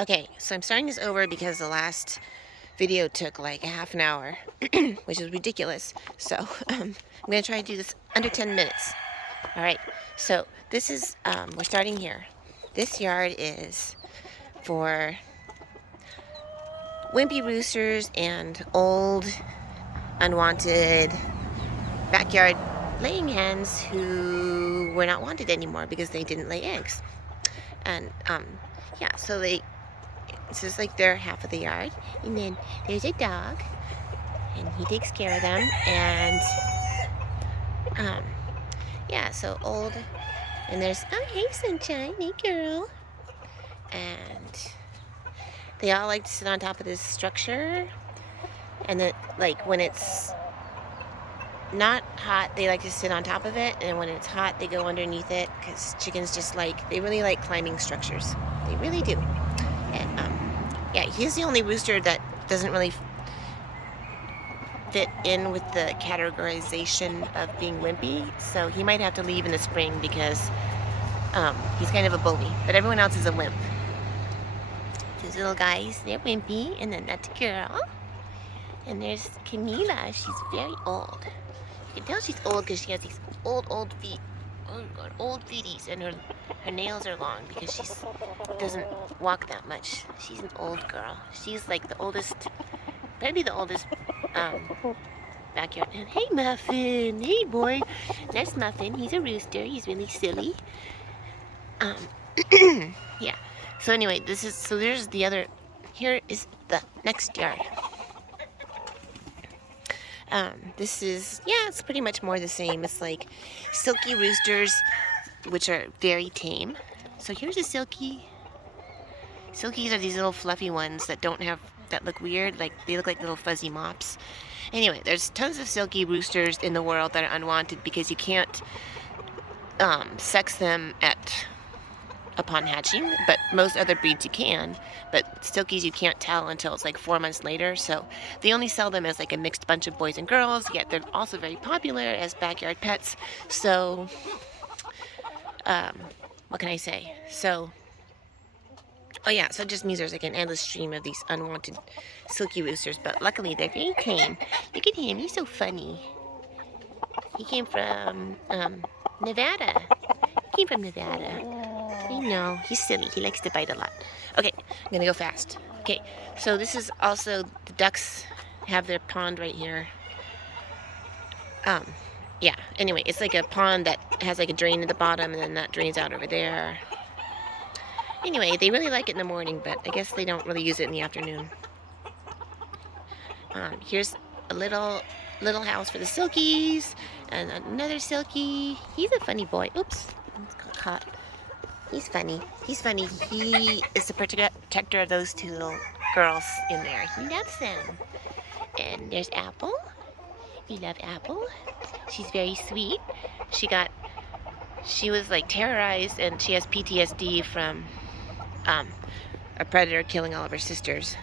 Okay, so I'm starting this over because the last video took like a half an hour, which is ridiculous. So I'm going to try to do this under 10 minutes. All right, so this is, we're starting here. This yard is for wimpy roosters and old, unwanted backyard laying hens who were not wanted anymore because they didn't lay eggs. And yeah, so this is like their half of the yard. And then there's a dog, and he takes care of them. And yeah, so old. And there's, oh, hey, Sunshine, hey, girl. And they all like to sit on top of this structure. And then, like, when it's not hot, they like to sit on top of it. And when it's hot, they go underneath it because chickens just they really like climbing structures. They really do. And yeah, he's the only rooster that doesn't really fit in with the categorization of being wimpy, so he might have to leave in the spring because he's kind of a bully, but everyone else is a wimp. These little guys, they're wimpy, and then that's a girl. And there's Camila, she's very old. You can tell she's old because she has these old feet. Oh God, old feeties, and her nails are long because she doesn't walk that much. She's an old girl. She's like the oldest, maybe the oldest backyard. And hey, Muffin, hey boy, that's Muffin. He's a rooster. He's really silly. Yeah. So anyway, there's the other. Here is the next yard. This is, yeah, it's pretty much more the same. It's like silky roosters, which are very tame. So here's a silky. Silkies are these little fluffy ones that look weird, like they look like little fuzzy mops. Anyway, there's tons of silky roosters in the world that are unwanted because you can't sex them upon hatching, but most other breeds you can. But silkies you can't tell until it's like 4 months later, so they only sell them as like a mixed bunch of boys and girls, yet they're also very popular as backyard pets. So what can I say? So oh yeah, so it just means there's like an endless stream of these unwanted silky roosters, but luckily they're very tame. Look at him, he's so funny. He came from Nevada. He came from Nevada. I know, he's silly. He likes to bite a lot. Okay, I'm gonna go fast. Okay, so this is also, the ducks have their pond right here. Yeah, anyway, it's like a pond that has like a drain at the bottom, and then that drains out over there. Anyway, they really like it in the morning, but I guess they don't really use it in the afternoon. Here's a little house for the silkies, and another silky. He's a funny boy. Oops, it's caught. He's funny. He's funny. He is the protector of those two little girls in there. He loves them. And there's Apple. We love Apple. She's very sweet. She was like terrorized, and she has PTSD from a predator killing all of her sisters.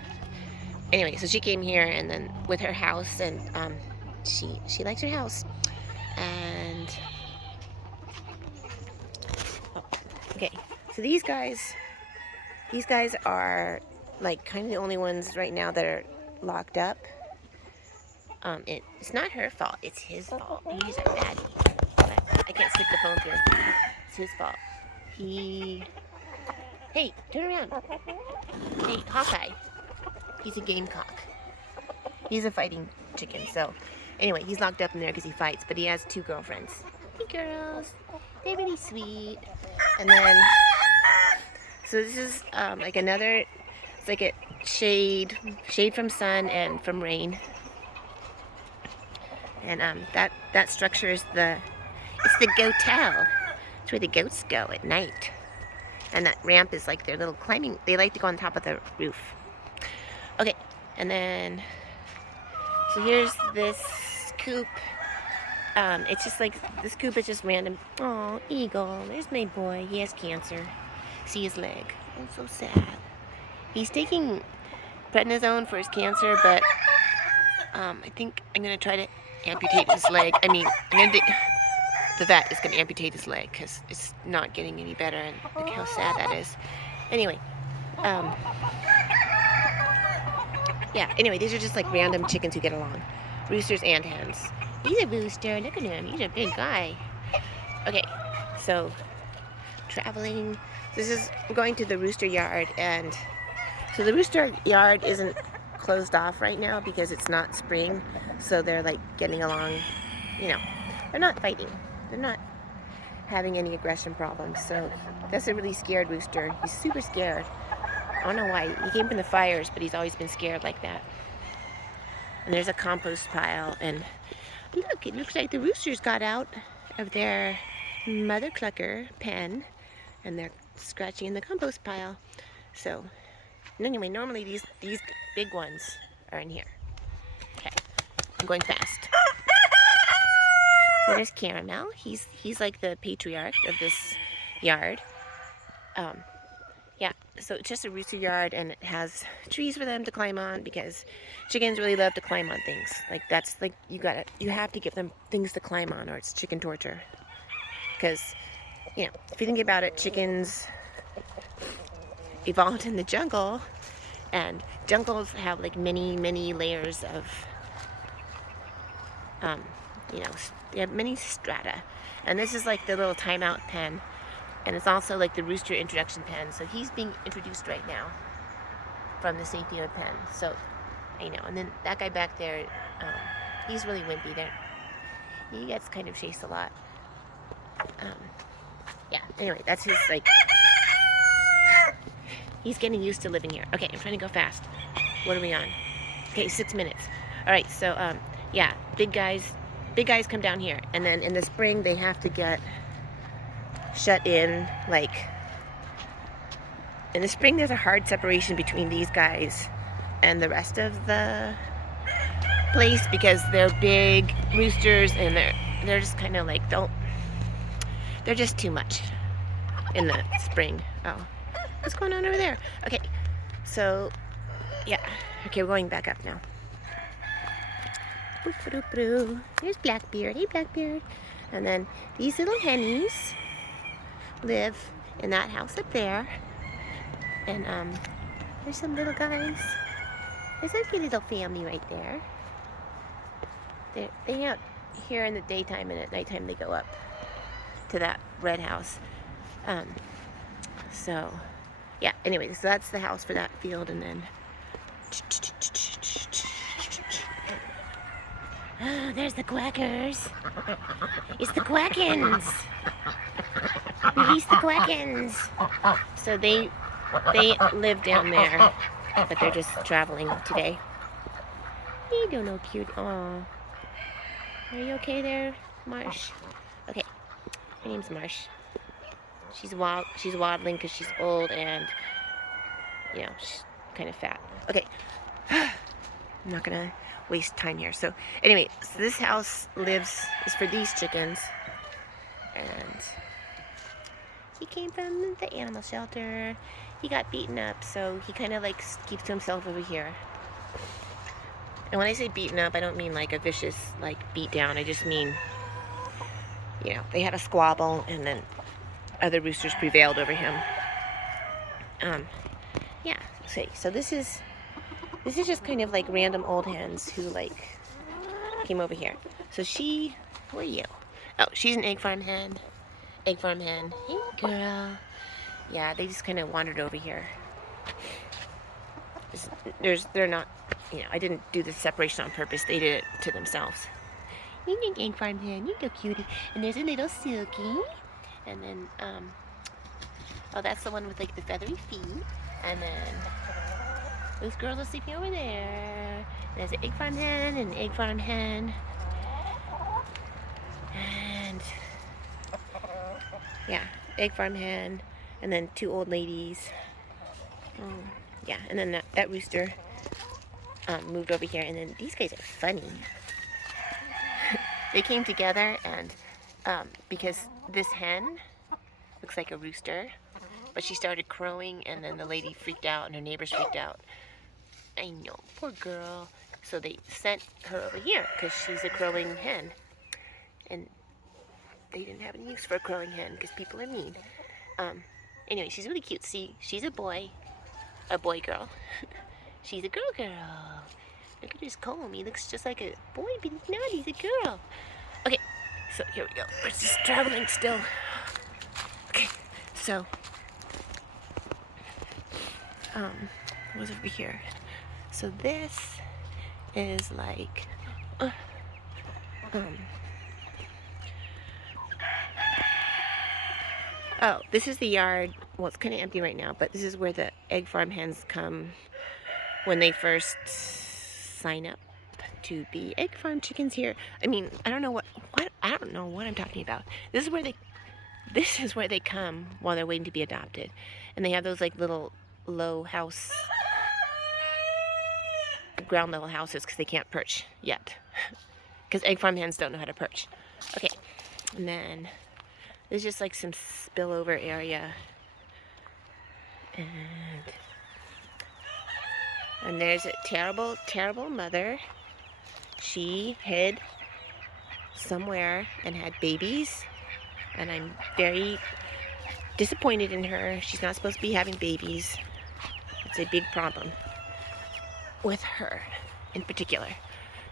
Anyway, so she came here, and then with her house, and she likes her house. And okay, so these guys are like kind of the only ones right now that are locked up. It's not her fault, it's his fault. He's a baddie. But I can't stick the phone through. It's his fault. Hey, turn around. Hey, Hawkeye. He's a gamecock. He's a fighting chicken, so anyway, he's locked up in there because he fights, but he has 2 girlfriends. Hey, girls. They're really sweet. And then, so this is like another, it's like a shade from sun and from rain. And that structure is it's the goatel. It's where the goats go at night. And that ramp is like their little climbing, they like to go on top of the roof. Okay, and then, so here's this coop. It's just like, this coop is just random. Oh, Eagle, there's my boy. He has cancer. See his leg. I'm so sad. He's taking prednisone for his cancer, but I think I'm gonna try to amputate his leg. I mean, the vet is gonna amputate his leg because it's not getting any better, and look how sad that is. Anyway, Um, yeah, anyway, these are just like random chickens who get along. Roosters and hens. He's a rooster. Look at him. He's a big guy. Okay, so traveling. We're going to the rooster yard, and so the rooster yard isn't closed off right now because it's not spring, so they're like getting along, you know, they're not fighting, they're not having any aggression problems. So that's a really scared rooster. He's super scared. I don't know why. He came from the fires, but he's always been scared like that. And there's a compost pile, and look, it looks like the roosters got out of their mother clucker pen, and they're scratching in the compost pile. So anyway, normally these big ones are in here. Okay, I'm going fast. So there's Caramel. He's like the patriarch of this yard. Yeah, so it's just a rooster yard, and it has trees for them to climb on because chickens really love to climb on things. Like that's like you have to give them things to climb on, or it's chicken torture. Because if you think about it, chickens evolved in the jungle, and jungles have like many layers of they have many strata, and this is like the little timeout pen, and it's also like the rooster introduction pen. So he's being introduced right now from the safety of the pen. So I know. And then that guy back there, he's really wimpy. He gets kind of chased a lot. Yeah, anyway, that's his, like, he's getting used to living here. Okay, I'm trying to go fast. What are we on? Okay, 6 minutes. All right, so, yeah, big guys come down here. And then in the spring, they have to get shut in, like, in the spring, there's a hard separation between these guys and the rest of the place because they're big roosters, and they're just kind of like, they're just too much in the spring. Oh, what's going on over there? Okay, so, yeah. Okay, we're going back up now. There's Blackbeard. Hey, Blackbeard. And then these little hennies live in that house up there. And there's some little guys. There's a cute little family right there. They out here in the daytime, and at nighttime they go up to that red house. So, yeah, anyway, so that's the house for that field, and then oh, there's the quackers. It's the quackins. Release the quackins. So they live down there, but they're just traveling today. You don't know, cute. Aw. Are you okay there, Marsh? Okay. Her name's Marsh. She's waddling because she's old and, she's kind of fat. Okay. I'm not gonna waste time here. So anyway, so this house is for these chickens, and he came from the animal shelter. He got beaten up, so he kind of like keeps to himself over here. And when I say beaten up, I don't mean like a vicious like beat down. I just mean, they had a squabble, and then other roosters prevailed over him. Yeah. So this is just kind of like random old hens who like came over here. So who are you? Oh, she's an egg farm hen. Egg farm hen. Hey, girl. Yeah, they just kind of wandered over here. They're not, I didn't do the separation on purpose. They did it to themselves. You're an egg farm hen. You're so cutie. And there's a little Silky. And then, oh, that's the one with like the feathery feet. And then those girls are sleeping over there. There's an egg farm hen and an egg farm hen. And yeah, egg farm hen. And then 2 old ladies. Yeah, and then that rooster moved over here. And then these guys are funny. They came together, and because this hen looks like a rooster, but she started crowing, and then the lady freaked out, and her neighbors freaked out. I know, poor girl. So they sent her over here because she's a crowing hen, and they didn't have any use for a crowing hen because people are mean. Anyway, she's really cute. See, she's a boy. a boy girl. She's a girl. Look at his comb. He looks just like a boy, but he's not. He's a girl. Okay, so here we go. We're just traveling still. Okay, so what was over here? So this is like oh, this is the yard. Well, it's kind of empty right now, but this is where the egg farm hens come when they first sign up to be egg farm chickens here. I mean, I don't know what I don't know what I'm talking about. This is where they come while they're waiting to be adopted, and they have those like little low house, ground level houses because they can't perch yet, because egg farm hens don't know how to perch. Okay, and then there's just like some spillover area, and there's a terrible mother. She hid somewhere and had babies, and I'm very disappointed in her. She's not supposed to be having babies. It's a big problem with her in particular.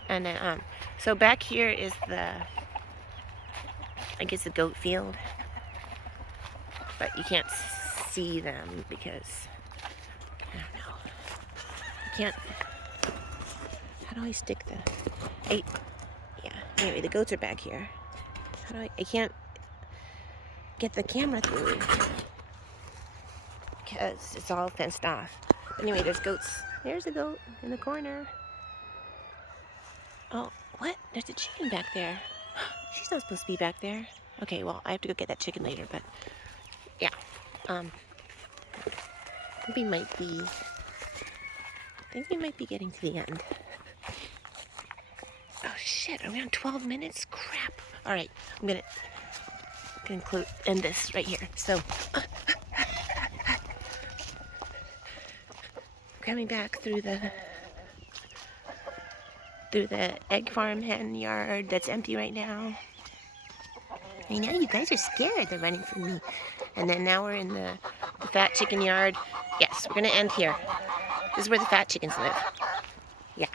And then so back here is I guess the goat field, but you can't see them because I don't know. You can't. How do I stick yeah. Anyway, the goats are back here. How do I can't get the camera through because it's all fenced off. Anyway, there's goats. There's a goat in the corner. Oh, what? There's a chicken back there. She's not supposed to be back there. Okay, well, I have to go get that chicken later, but yeah. I think we might be getting to the end. Oh shit, are we on 12 minutes? Crap. Alright, I'm gonna end this right here. So coming back through the egg farm hen yard that's empty right now. I know you guys are scared. They're running from me. And then now we're in the fat chicken yard. Yes, we're gonna end here. This is where the fat chickens live. Yeah,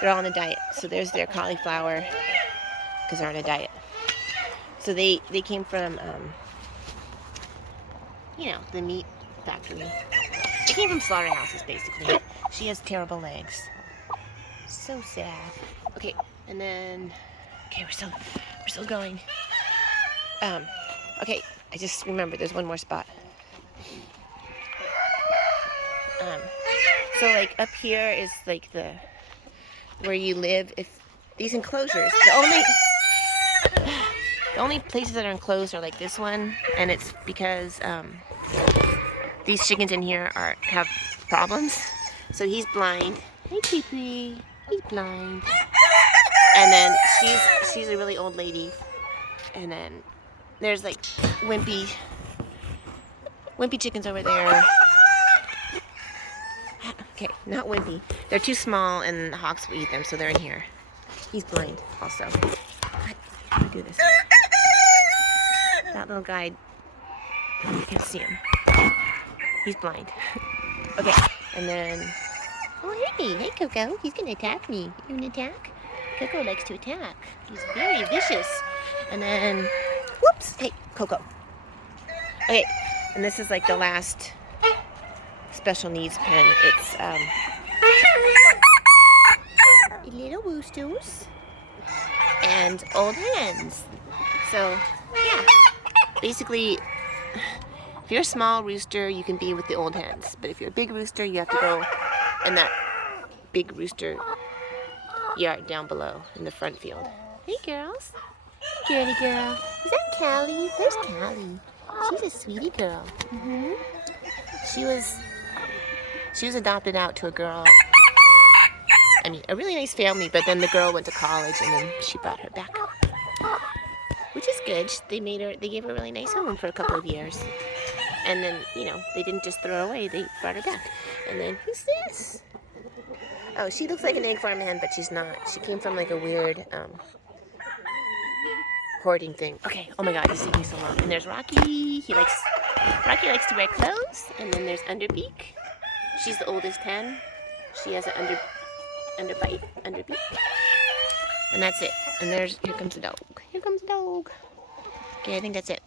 they're all on a diet. So there's their cauliflower because they're on a diet. So they came from the meat factory. They came from slaughterhouses basically. She has terrible legs. So sad. Okay, and then we're still going. Okay, I just remembered there's one more spot. So like up here is like where you live. If these enclosures, the only places that are enclosed are like this one, and it's because these chickens in here have problems. So he's blind. Hey, Pee-Pee. He's blind. And then she's a really old lady. And then there's like wimpy chickens over there. Okay, not wimpy. They're too small and the hawks will eat them, so they're in here. He's blind also. How do I do this? That little guy, you can't see him. He's blind. Okay, and then, oh hey Coco, he's gonna attack me. You wanna attack? Coco likes to attack. He's very vicious. And then, whoops, hey Coco. Okay, and this is like the last special needs pen. It's little roosters and old hens. So yeah, basically, if you're a small rooster, you can be with the old hens. But if you're a big rooster, you have to go in that big rooster yard down below in the front field. Hey girls. Girly girl. Is that Callie? There's Callie. She's a sweetie girl. Mm-hmm. She was adopted out to a girl. I mean, a really nice family, but then the girl went to college and then she brought her back. Which is good. They gave her a really nice home for a couple of years. And then, they didn't just throw her away, they brought her back. And then, who's this? Oh, she looks like an egg farm hen, but she's not. She came from like a weird hoarding thing. Okay, oh my god, he's taking so long. And there's Rocky. Rocky likes to wear clothes. And then there's Underbeak. she's the oldest hen. She has an underbeak. And that's it. And here comes the dog. Here comes the dog. Okay, I think that's it.